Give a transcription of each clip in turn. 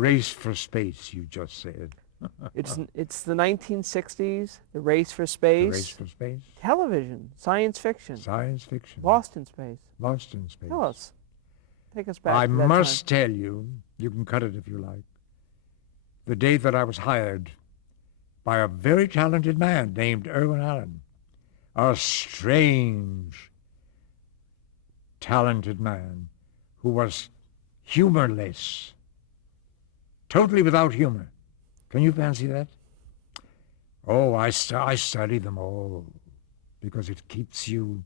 Race for space, you just said. It's the 1960s, the race for The space. race for space. Television, science fiction. Science fiction. Lost in space. Lost in space. Tell us. Take us back I to that must time. tell you, you can cut it if you like, the day that I was hired by a very talented man named Irwin Allen, a strange, talented man who was humorless, totally without humor. Can you fancy that? Oh, I study them all because it keeps you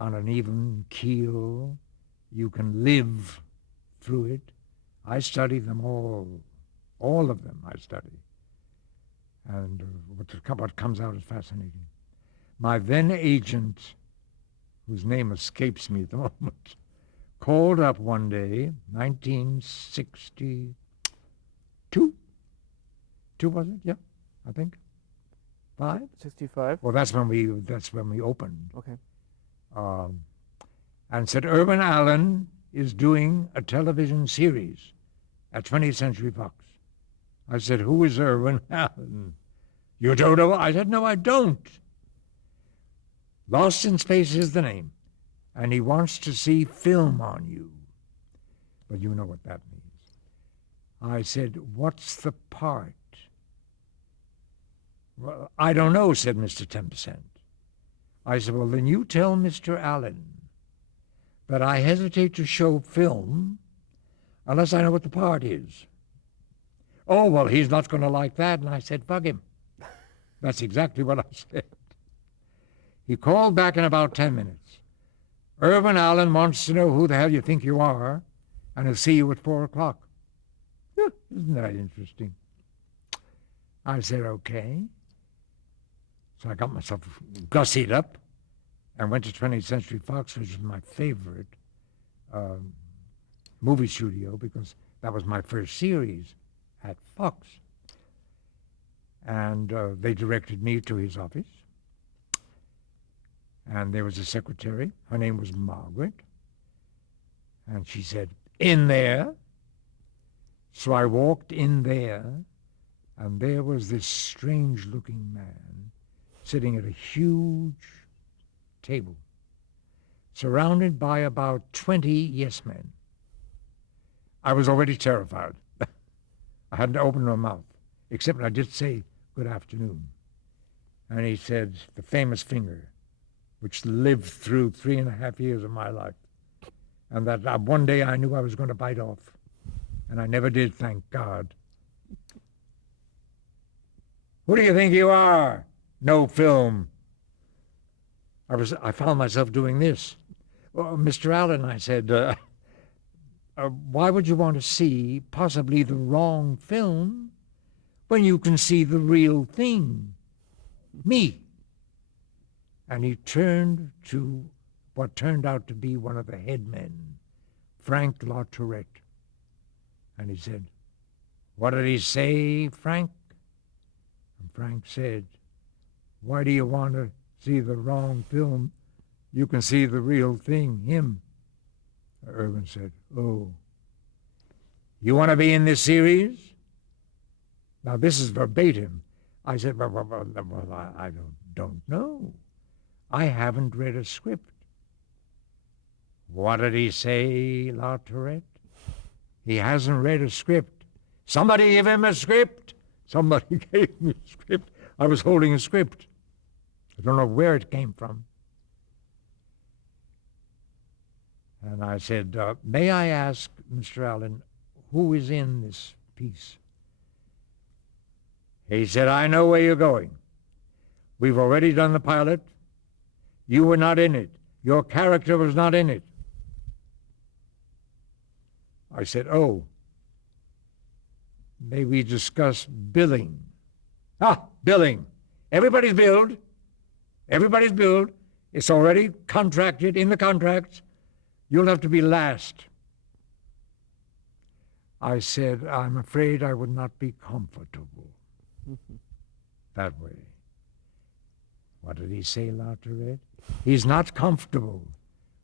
on an even keel. You can live through it. I study them all of them I study. And what comes out is fascinating. My then agent, whose name escapes me at the moment, called up one day, 1962, was it? Yeah, I think. 5? 65. Well, that's when we opened. Okay. And said, Irwin Allen is doing a television series at 20th Century Fox. I said, who is Irwin Allen? You don't know? I said, no, I don't. Lost in Space is the name, and he wants to see film on you. But you know what that means. I said, what's the part? Well, I don't know, said Mr. 10%. I said, well, then you tell Mr. Allen that I hesitate to show film unless I know what the part is. Oh, well, he's not going to like that. And I said, fuck him. That's exactly what I said. He called back in about 10 minutes. Irwin Allen wants to know who the hell you think you are, and he'll see you at 4 o'clock. Yeah, isn't that interesting? I said, okay. So I got myself gussied up and went to 20th Century Fox, which was my favorite movie studio because that was my first series at Fox. And they directed me to his office. And there was a secretary. Her name was Margaret. And she said, in there. So I walked in there, and there was this strange-looking man sitting at a huge table, surrounded by about 20 yes men. I was already terrified. I hadn't opened my mouth, except I did say, good afternoon. And he said, the famous finger, which lived through 3.5 years of my life, and that one day I knew I was going to bite off, and I never did, thank God. Who do you think you are? No film. I found myself doing this. Well, Mr. Allen, I said, why would you want to see possibly the wrong film when you can see the real thing? Me. And he turned to what turned out to be one of the head men, Frank LaTourette. And he said, what did he say, Frank? And Frank said, why do you want to see the wrong film? You can see the real thing, him. Irwin said, oh, you want to be in this series? Now, this is verbatim. I said, well, I don't know. I haven't read a script. What did he say, LaTourette? He hasn't read a script. Somebody give him a script. Somebody gave me a script. I was holding a script. I don't know where it came from. And I said, may I ask, Mr. Allen, who is in this piece? He said, I know where you're going. We've already done the pilot. You were not in it. Your character was not in it. I said, oh, may we discuss billing? Billing. Everybody's billed. Everybody's billed. It's already contracted in the contracts. You'll have to be last. I said, I'm afraid I would not be comfortable that way. What did he say, LaTourette? He's not comfortable.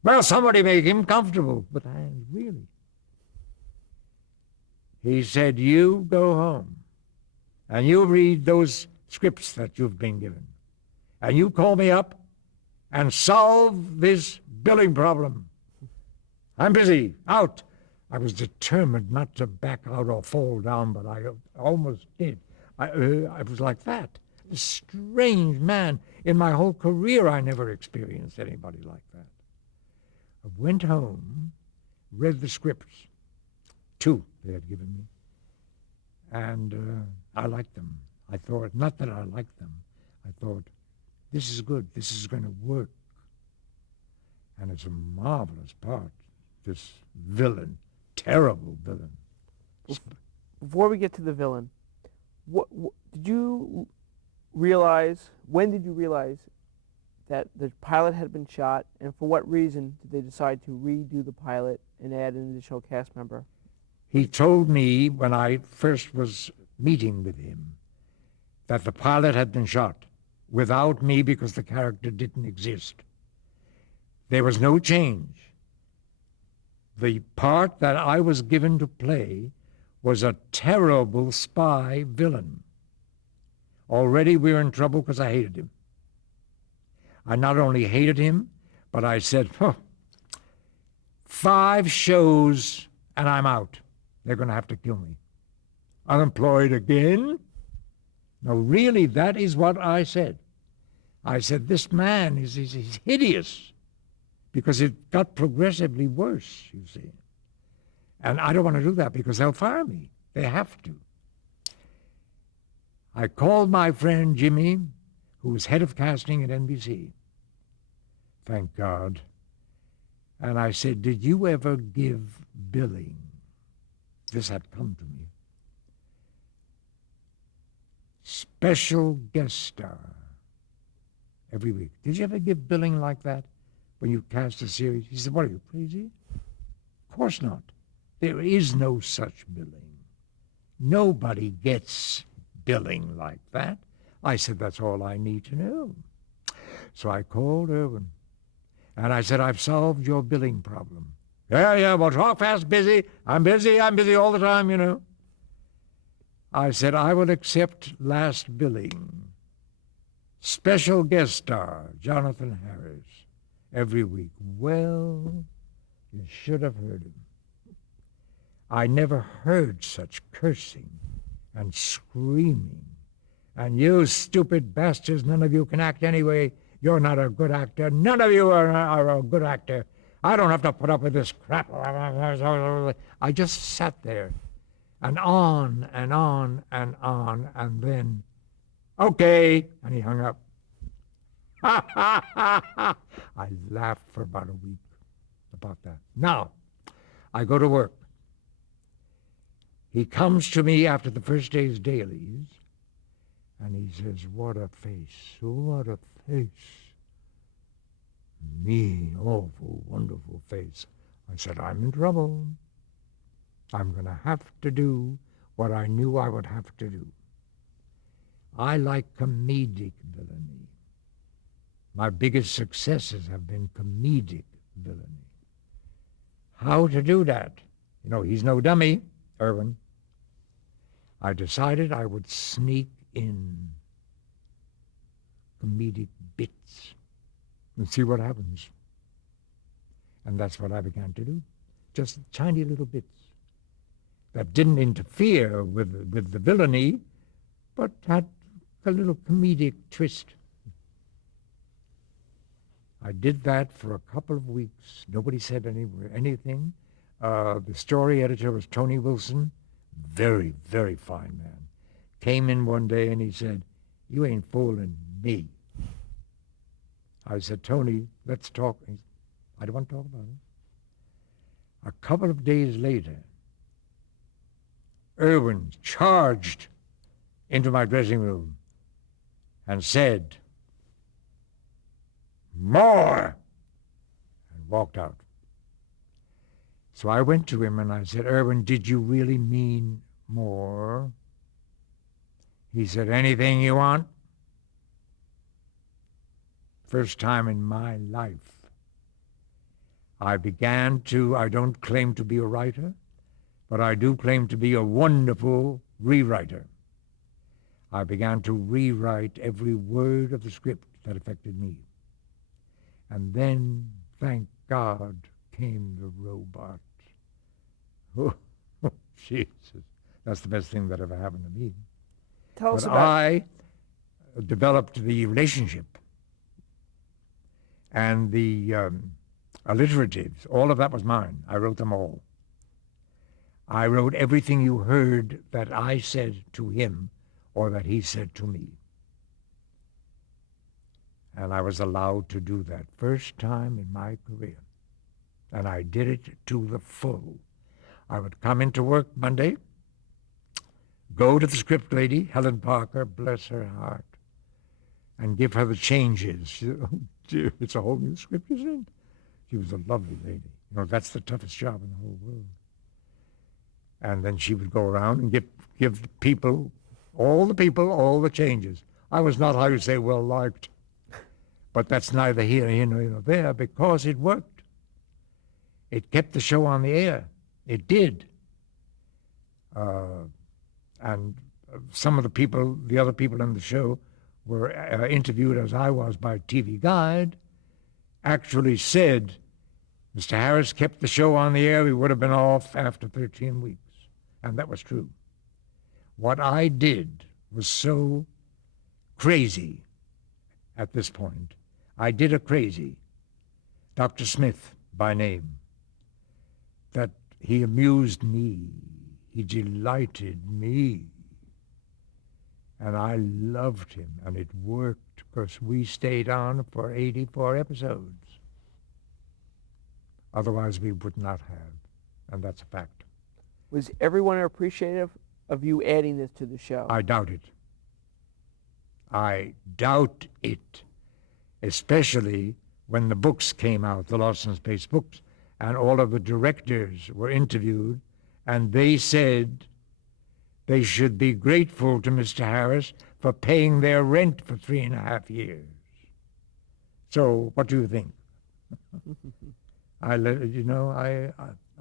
Well, somebody make him comfortable. But really. He said, you go home and you read those scripts that you've been given. And you call me up and solve this billing problem. I'm busy. Out. I was determined not to back out or fall down, but I almost did. I was like that. A strange man. In my whole career, I never experienced anybody like that. I went home, read the scripts. 2 they had given me. And I liked them. I thought, not that I liked them, I thought, this is good. This is going to work. And it's a marvelous part. This villain, terrible villain. Before we get to the villain, what did you realize, when did you realize that the pilot had been shot, and for what reason did they decide to redo the pilot and add an additional cast member? He told me when I first was meeting with him that the pilot had been shot without me because the character didn't exist. There was no change. The part that I was given to play was a terrible spy villain. Already we were in trouble because I hated him. I not only hated him, but I said, 5 shows and I'm out. They're going to have to kill me. Unemployed again? No, really, that is what I said. I said, this man he's hideous, because it got progressively worse, you see. And I don't want to do that because they'll fire me. They have to. I called my friend Jimmy, who was head of casting at NBC. Thank God. And I said, did you ever give billing? This had come to me. Special guest star every week. Did you ever give billing like that when you cast a series? He said, what are you, crazy? Of course not. There is no such billing. Nobody gets billing like that. I said, that's all I need to know. So I called Irwin, and I said, I've solved your billing problem. Yeah, well, talk fast, busy. I'm busy all the time, you know. I said, I will accept last billing. Special guest star, Jonathan Harris, every week. Well, you should have heard him. I never heard such cursing and screaming. And you stupid bastards, none of you can act anyway. You're not a good actor. None of you are a good actor. I don't have to put up with this crap. I just sat there and on and on and on, and then, okay, and he hung up. I laughed for about a week about that. Now, I go to work. He comes to me after the first day's dailies, and he says, what a face, what a face. Mean, awful, wonderful face. I said, I'm in trouble. I'm going to have to do what I knew I would have to do. I like comedic villainy. My biggest successes have been comedic villainy. How to do that? You know, he's no dummy, Irwin. I decided I would sneak in comedic bits and see what happens. And that's what I began to do. Just tiny little bits that didn't interfere with the villainy, but had a little comedic twist. I did that for a couple of weeks. Nobody said anything. The story editor was Tony Wilson, very, very fine man. Came in one day and he said, you ain't fooling me. I said, Tony, let's talk. I don't want to talk about it. A couple of days later, Irwin charged into my dressing room and said, more, and walked out. So I went to him and I said, Irwin, did you really mean more? He said, anything you want. First time in my life, I don't claim to be a writer, but I do claim to be a wonderful rewriter. I began to rewrite every word of the script that affected me. And then, thank God, came the robot. Oh, Jesus. That's the best thing that ever happened to me. Tell us But about. I developed the relationship and the alliteratives. All of that was mine. I wrote them all. I wrote everything you heard that I said to him or that he said to me. And I was allowed to do that first time in my career. And I did it to the full. I would come into work Monday, go to the script lady, Helen Parker, bless her heart, and give her the changes. She said, oh, dear, it's a whole new script, isn't it? She was a lovely lady. You know, that's the toughest job in the whole world. And then she would go around and give all the changes. I was not, how you say, well liked. But that's neither here nor there because it worked. It kept the show on the air. It did. And some of the other people in the show were interviewed as I was by TV Guide, actually said, Mr. Harris kept the show on the air, we would have been off after 13 weeks. And that was true. What I did was so crazy at this point. I did a crazy, Dr. Smith by name, that he amused me. He delighted me. And I loved him, and it worked because we stayed on for 84 episodes. Otherwise, we would not have, and that's a fact. Was everyone appreciative of you adding this to the show? I doubt it. I doubt it, especially when the books came out, the Lost in Space books, and all of the directors were interviewed, and they said they should be grateful to Mr. Harris for paying their rent for 3.5 years. So what do you think? I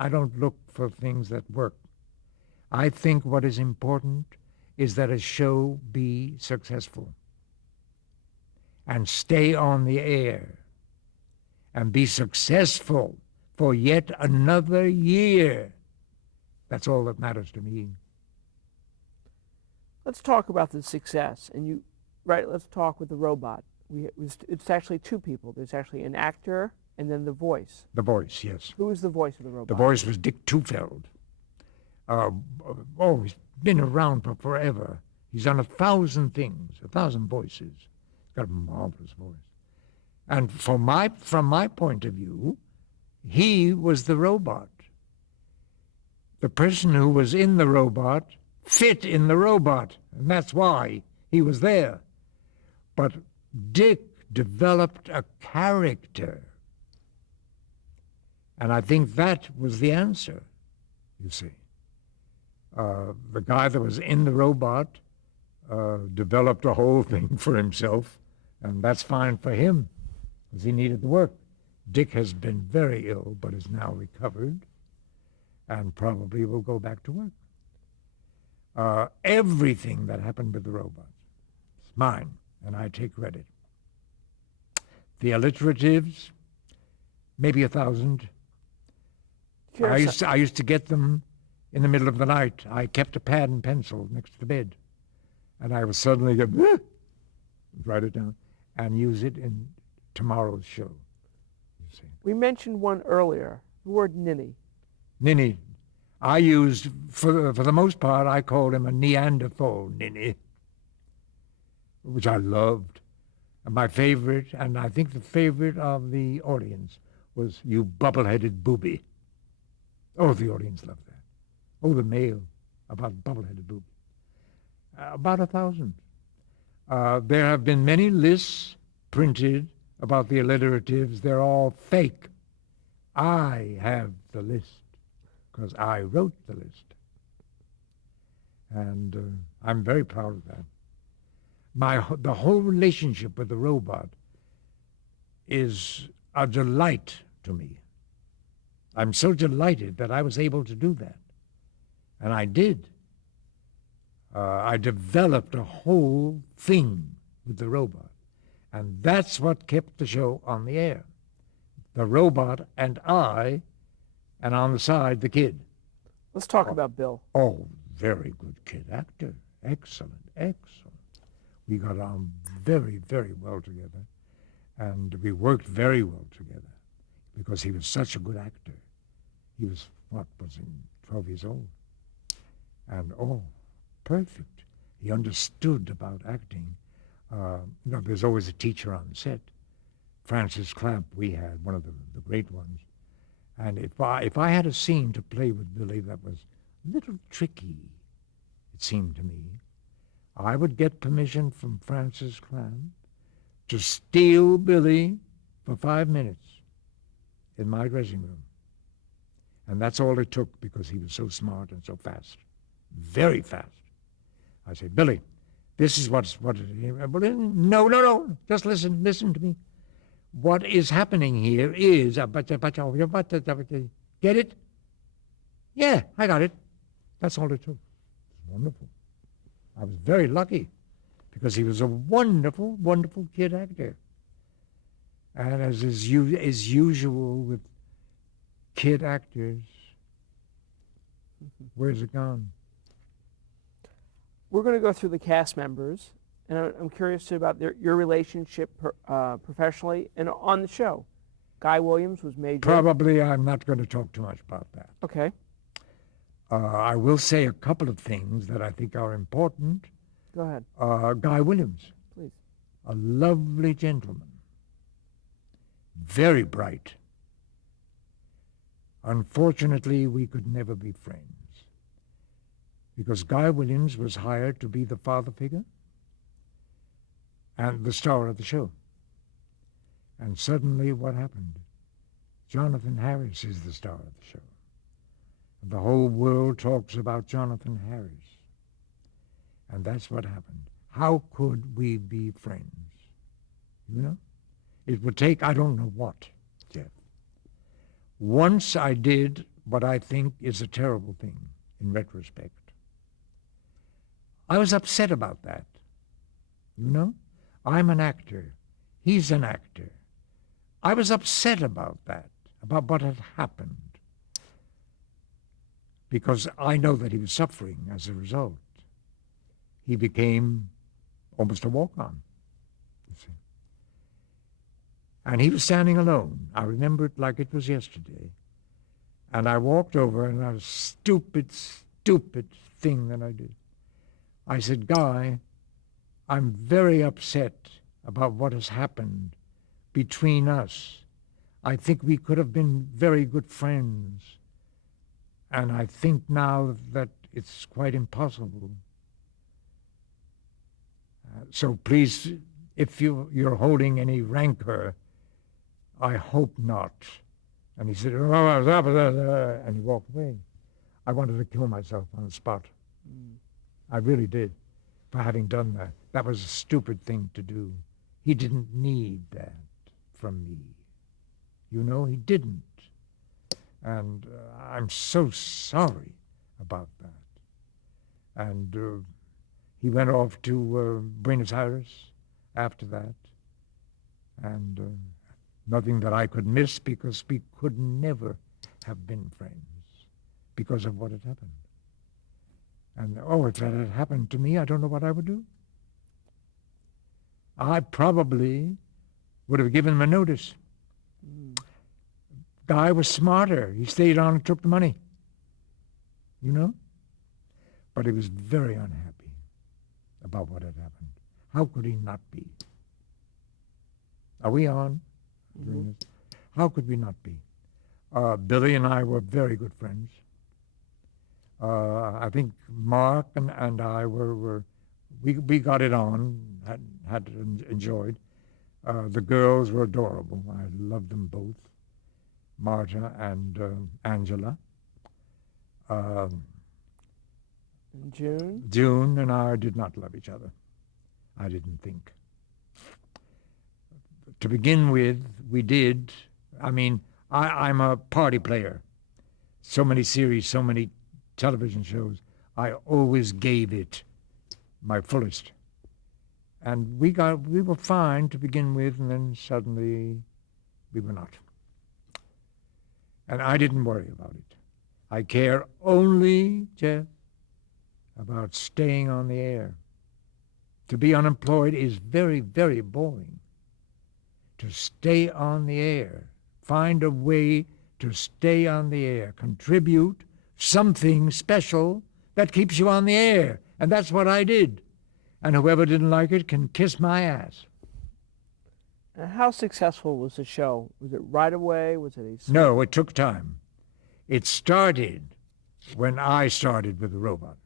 don't look for things that work. I think what is important is that a show be successful and stay on the air and be successful for yet another year. That's all that matters to me. Let's talk about the success. And let's talk with the robot. It's actually two people. There's actually an actor and then the voice. The voice, yes. Who is the voice of the robot? The voice was Dick Tufeld. He's been around for forever. He's done 1,000 things, 1,000 voices. He's got a marvelous voice. And from my point of view, he was the robot. The person who was in the robot fit in the robot, and that's why he was there. But Dick developed a character. And I think that was the answer, you see. The guy that was in the robot developed a whole thing for himself, and that's fine for him, because he needed the work. Dick has been very ill, but is now recovered, and probably will go back to work. Everything that happened with the robot is mine, and I take credit. The alliteratives, maybe 1,000. I used to get them in the middle of the night. I kept a pad and pencil next to the bed, and I would suddenly go, write it down, and use it in tomorrow's show. You see. We mentioned one earlier, the word ninny. Ninny. I used, for the most part, I called him a Neanderthal ninny, which I loved. And my favorite, and I think the favorite of the audience, was you bubble-headed booby. Oh, the audience loved that. Oh, the mail about bubble-headed booby. About 1,000. There have been many lists printed about the alliteratives. They're all fake. I have the list because I wrote the list. And I'm very proud of that. The whole relationship with the robot is a delight to me. I'm so delighted that I was able to do that. And I did. I developed a whole thing with the robot. And that's what kept the show on the air. The robot and I, and on the side, the kid. Let's talk about Bill. Oh, very good kid actor. Excellent, excellent. We got on very, very well together. And we worked very well together because he was such a good actor. He was, 12 years old. And, perfect. He understood about acting. There's always a teacher on set. Francis Clamp, we had, one of the great ones. And if I had a scene to play with Billy that was a little tricky, it seemed to me, I would get permission from Francis Clamp to steal Billy for 5 minutes in my dressing room. And that's all it took because he was so smart and so fast. Very fast. I said, Billy, this is what no, just listen to me. What is happening here is, get it? Yeah, I got it. That's all it took. Wonderful. I was very lucky because he was a wonderful, wonderful kid actor. And as is usual with kid actors, where's it gone? We're going to go through the cast members, and I'm curious about your relationship professionally and on the show. Guy Williams was major. Probably I'm not going to talk too much about that. Okay. I will say a couple of things that I think are important. Go ahead. Guy Williams. Please. A lovely gentleman. Very bright. Unfortunately, we could never be friends because Guy Williams was hired to be the father figure and the star of the show. And suddenly what happened? Jonathan Harris is the star of the show. And the whole world talks about Jonathan Harris. And that's what happened. How could we be friends? You know? It would take, I don't know what, Jeff. Once I did what I think is a terrible thing in retrospect. I was upset about that. You know? I'm an actor. He's an actor. I was upset about that, about what had happened. Because I know that he was suffering as a result. He became almost a walk-on, you see. And he was standing alone. I remember it like it was yesterday. And I walked over, and a stupid thing that I did. I said, Guy, I'm very upset about what has happened between us. I think we could have been very good friends. And I think now that it's quite impossible. So please, if you're holding any rancor, I hope not. And he said, and he walked away. I wanted to kill myself on the spot. I really did, for having done that. That was a stupid thing to do. He didn't need that from me. You know, he didn't. And I'm so sorry about that. And he went off to Buenos Aires after that. And nothing that I could miss because we could never have been friends because of what had happened. And, if that had happened to me, I don't know what I would do. I probably would have given him a notice. Guy was smarter. He stayed on and took the money. You know? But he was very unhappy about what had happened. How could he not be? Are we on? Mm-hmm. How could we not be? Billy and I were very good friends. I think Mark and I we got it on, had enjoyed. The girls were adorable. I loved them both, Marta and Angela. June and I did not love each other. I didn't think. To begin with, we did. I mean, I'm a party player. So many series, so many television shows, I always gave it my fullest. And we were fine to begin with, and then suddenly we were not. And I didn't worry about it. I care only, Jeff, about staying on the air. To be unemployed is very, very boring. To stay on the air, find a way to stay on the air, contribute something special that keeps you on the air. And that's what I did. And whoever didn't like it can kiss my ass. And how successful was the show? Was it right away? Was it a... No, it took time. It started when I started with the robot.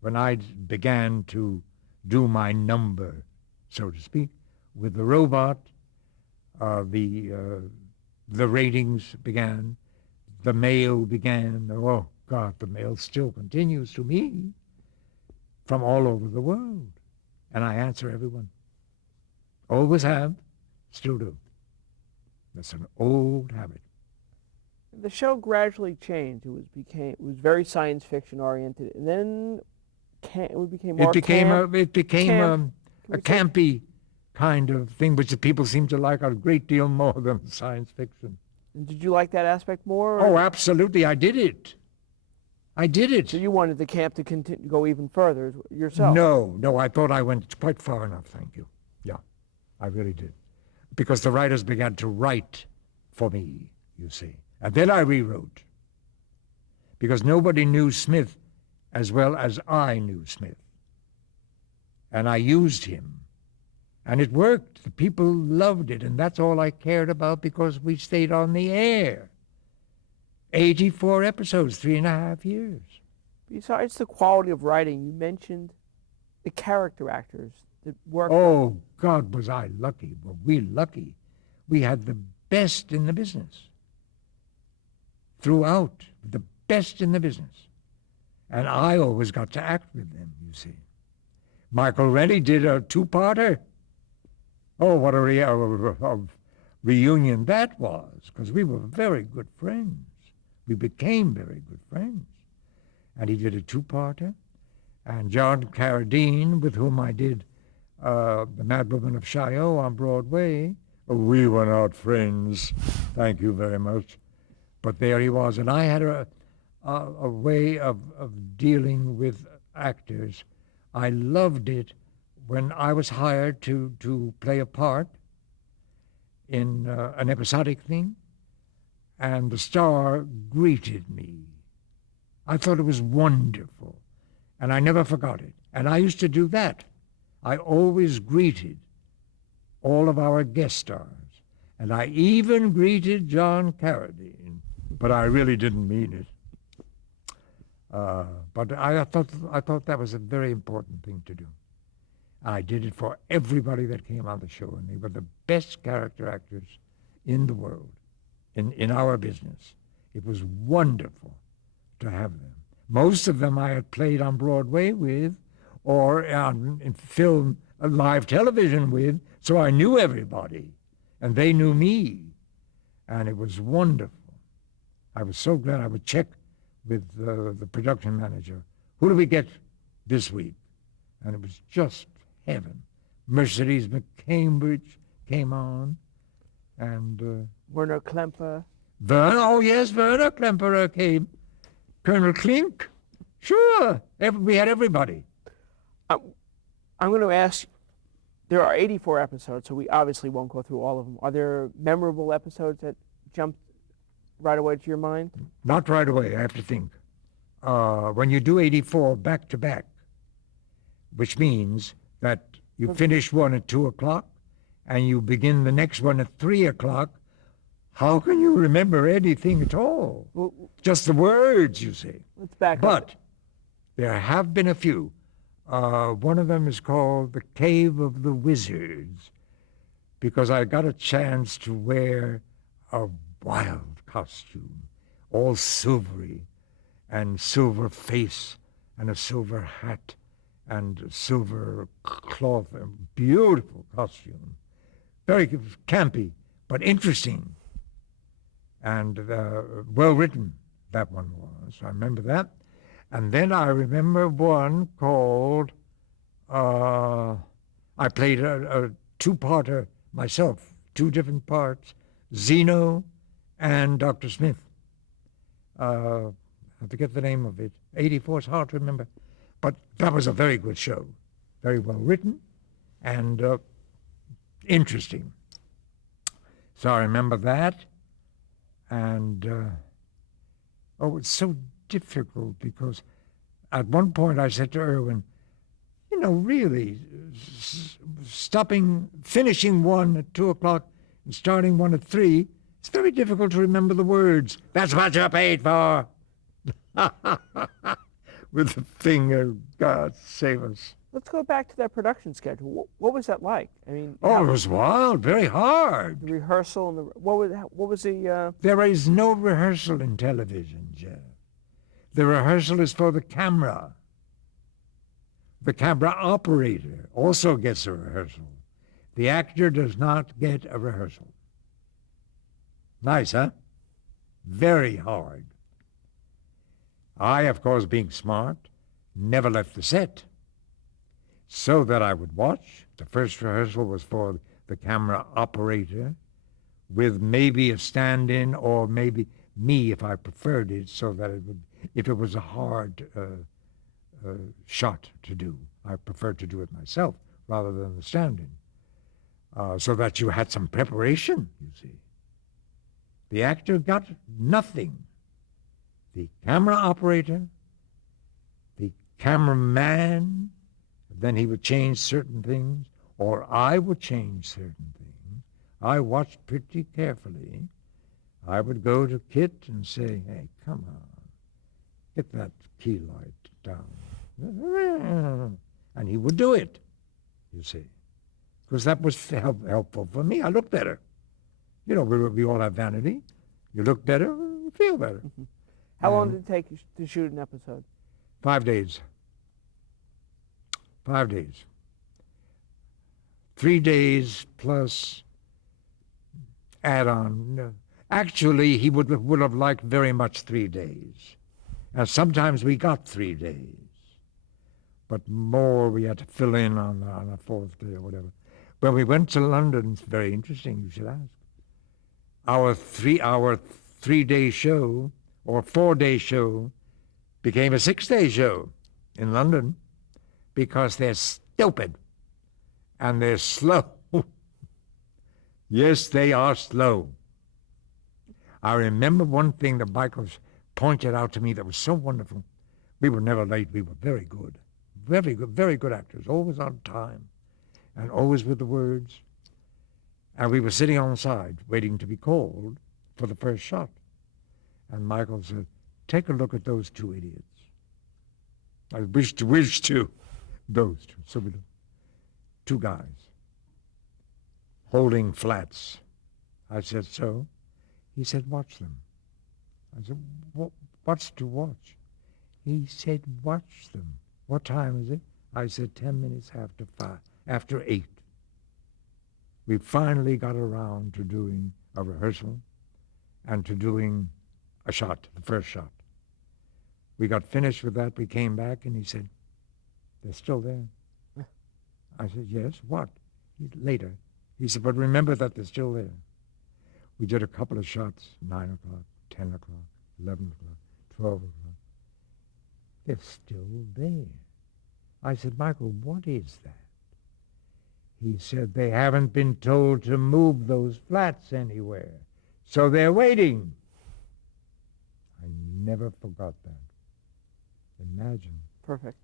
When I began to do my number, so to speak, with the robot, the ratings began, the mail began. Oh, God, the mail still continues to me from all over the world. And I answer everyone. Always have, still do. That's an old habit. The show gradually changed. It was very science fiction oriented, and then it became more It became camp. a campy kind of thing, which the people seem to like a great deal more than science fiction. And did you like that aspect more? Oh, absolutely. I did it. So you wanted the camp to continue to go even further yourself? No, I thought I went quite far enough, thank you. Yeah, I really did. Because the writers began to write for me, you see. And then I rewrote. Because nobody knew Smith as well as I knew Smith. And I used him. And it worked. The people loved it. And that's all I cared about because we stayed on the air. 84 episodes, 3.5 years. Besides the quality of writing, you mentioned the character actors that worked. Oh, God, was I lucky. Were we lucky? We had the best in the business. Throughout, the best in the business. And I always got to act with them, you see. Michael Rennie did a two-parter. Oh, what a reunion that was, because we were very good friends. We became very good friends. And he did a two-parter. And John Carradine, with whom I did The Mad Woman of Chaillot on Broadway, we were not friends, thank you very much. But there he was. And I had a way of dealing with actors. I loved it when I was hired to play a part in an episodic thing. And the star greeted me. I thought it was wonderful, and I never forgot it. And I used to do that. I always greeted all of our guest stars, and I even greeted John Carradine, but I really didn't mean it. But I thought that was a very important thing to do. I did it for everybody that came on the show, and they were the best character actors in the world. In our business. It was wonderful to have them. Most of them I had played on Broadway with or in film, live television with, so I knew everybody, and they knew me, and it was wonderful. I was so glad. I would check with the production manager, who do we get this week? And it was just heaven. Mercedes McCambridge came on, and Werner Klemper. Werner Klemperer came. Colonel Klink. Sure. We had everybody. I'm going to ask, there are 84 episodes, so we obviously won't go through all of them. Are there memorable episodes that jumped right away to your mind? Not right away, I have to think. When you do 84 back to back, which means that you finish one at 2 o'clock and you begin the next one at 3 o'clock, how can you remember anything at all? Well, just the words, you see. Let's back up. But there have been a few. One of them is called The Cave of the Wizards, because I got a chance to wear a wild costume, all silvery, and silver face, and a silver hat, and silver cloth, a beautiful costume. Very campy, but interesting, and well written. that one was. I remember that. And then I remember one called, I played a two-parter myself, two different parts, Zeno and Dr. Smith. I forget the name of it. 84 is hard to remember. But that was a very good show. Very well written and interesting. So I remember that. And, it's so difficult because at one point I said to Irwin, really, finishing one at 2 o'clock and starting one at 3, it's very difficult to remember the words. That's what you're paid for. With the finger, God save us. Let's go back to that production schedule. What was that like? I mean, it was wild, very hard. The rehearsal and what was the? There is no rehearsal in television, Jeff. The rehearsal is for the camera. The camera operator also gets a rehearsal. The actor does not get a rehearsal. Nice, huh? Very hard. I, of course, being smart, never left the set so that I would watch. The first rehearsal was for the camera operator with maybe a stand-in or maybe me if I preferred it, so that it would, if it was a hard shot to do, I preferred to do it myself rather than the stand-in, so that you had some preparation, you see. The actor got nothing. The camera operator, the cameraman, then he would change certain things, or I would change certain things. I watched pretty carefully. I would go to Kit and say, hey, come on, get that key light down. And he would do it, you see, because that was helpful for me. I looked better. We all have vanity. You look better, you feel better. How long did it take you to shoot an episode? 5 days. 5 days. 3 days plus add-on. Actually, he would have liked very much 3 days. And sometimes we got 3 days. But more we had to fill in on a 4th day or whatever. When we went to London, it's very interesting, you should ask. Our 3-day show or 4-day show became a 6-day show in London because they're stupid and they're slow. Yes, they are slow. I remember one thing that Michael pointed out to me that was so wonderful. We were never late. We were very good. Very good actors, always on time and always with the words. And we were sitting on the side waiting to be called for the first shot. And Michael said, take a look at those 2 idiots. I wish to, those 2. So we 2 guys holding flats. I said, so? He said, watch them. I said, what's to watch? He said, watch them. What time is it? I said, 10 minutes after 8. We finally got around to doing a rehearsal and to doing a shot, the first shot. We got finished with that. We came back, and he said, they're still there. I said, yes, what? Later. He said, but remember that they're still there. We did a couple of shots, 9 o'clock, 10 o'clock, 11 o'clock, 12 o'clock. They're still there. I said, Michael, what is that? He said, they haven't been told to move those flats anywhere, so they're waiting. I never forgot that. Imagine. Perfect.